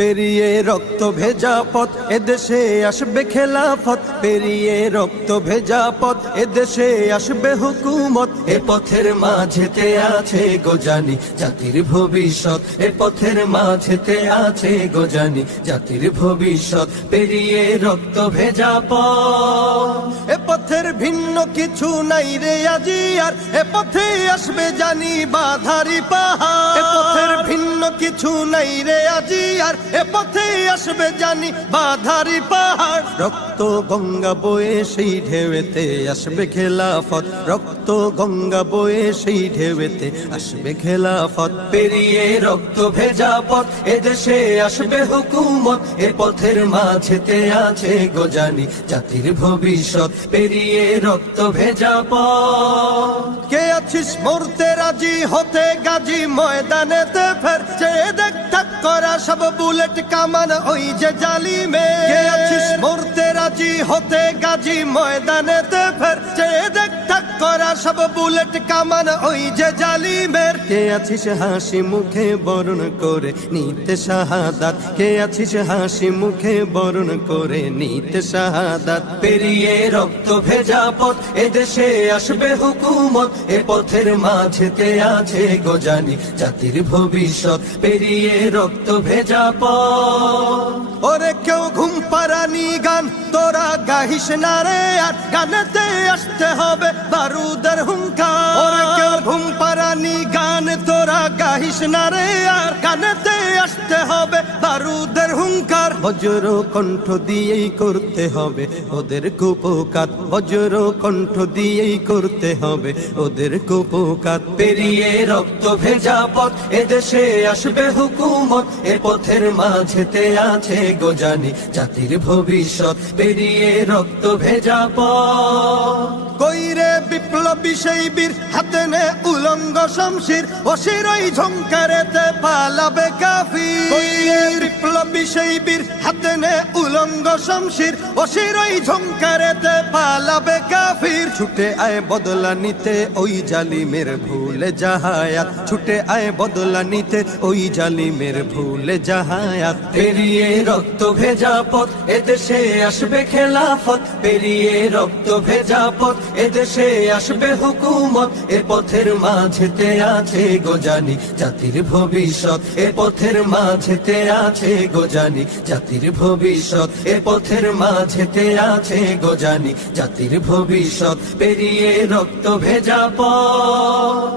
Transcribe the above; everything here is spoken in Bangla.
পেরিয়ে রক্ত ভেজা পথ এদেশে আসবে খেলাফত, পেরিয়ে রক্ত ভেজা পথ এদেশে আসবে হুকুমত। এ পথের মাঝেতে আছে গোজানি জাতির ভবিষ্যৎ, এ পথের মাঝেতে আছে গোজানি জাতির ভবিষ্যৎ। পেরিয়ে রক্ত ভেজা পথ, এ পথের ভিন্ন কিছু নাই রে আজি আর, এ পথে আসবে জানি বাধারি পাহাড়। এ পথের ভিন্ন কিছু নাই রে আজি আর, এ পথে আসবে জানি বাধারি পাহাড়। রক্ত গঙ্গা বয়ে সেই ঢেউতে আসবে খেলাফত, রক্ত গঙ্গা বয়ে সেই ঢেউতে আসবে খেলাফত। পেরিয়ে রক্ত ভেজা পথ এদেশে আসবে হুকুমত, এ পথের মাঝেতে আছে গোজানি জাতির ভবিষ্যৎ। পেরিয়ে রক্ত ভেজা পথ, কে আছিস মরতে রাজি হতে গাজী ময়দানেতে ফের, চেয়ে দেখ থাক করা সব বুলেট কামান ওই যে জালিমে। কে আছিস মরতে রাজি হতে গাজী ময়দানেতে ফের, চেয়ে দেখ থাক করা সব বুলেট কামান ওই যে জালিমের। কে আছিস হাসি মুখে বরণ করে নিতে শাহাদাত, কে আছিস হাসি মুখে বরণ করে নিতে শাহাদাত। পেরিয়ে রক্ত ভেজা পথ এদেশে আসবে হুকুমত, এ পথের মাঝেতে আছে গোজানি জাতির ভবিষ্যৎ। পেরিয়ে রক্ত ভেজা পথ, ওরে কেউ ঘুম পাড়ানি গান তোরা গাহিস না রে আর, গানেতে আসতে হবে বারুদের হুঙ্কার। ওরে কেউ ঘুম পাড়ানি গান তোরা গাহিস না রে আর, গানেতে আসতে হবে বারুদের হুঙ্কার। বজ্র কণ্ঠ দিয়েই করতে হবে ওদের কুপকাত, বজ্র কণ্ঠ দিয়েই করতে হবে ওদের কুপকাত। পেরিয়ে রক্ত ভেজা পথ এদেশে আসবে হুকুমত, এ পথের মাঝেতে আছে গোজানি জাতির ভবিষ্যৎ। পেরিয়ে রক্ত ভেজা পথ, কইরে বিপ্লবী সেই বীর হাতে নে উলঙ্গ শমশির, অশিরই ঝংকারেতে পালাবে কাফির। কইরে বিপ্লবী সেই বীর হাতে নে উলঙ্গ শমশির, অশিরই ঝংকারেতে পালাবে কাফির। ছুটে আয় বদলা নিতে ওই জালিমের ভুলে জাহায়াত, ছুটে আয় বদলা নিতে ওই জালিমের ভুলে জাহায়াত। পেরিয়ে রক্ত ভেজা পথ এদেশে আসবে খেলাফত, পেরিয়ে রক্ত ভেজা পথ এদেশে আসবে হুকুমত, এ পথের মাঝেতে আছে গোজানি জাতির ভবিষ্যৎ। এ পথের মাঝেতে আছে গোজানি জাতির ভবিষ্যৎ, এ পথের মাঝেতে আছে গোজানি জাতির ভবিষ্যৎ। পেরিয়ে রক্ত ভেজা পথ।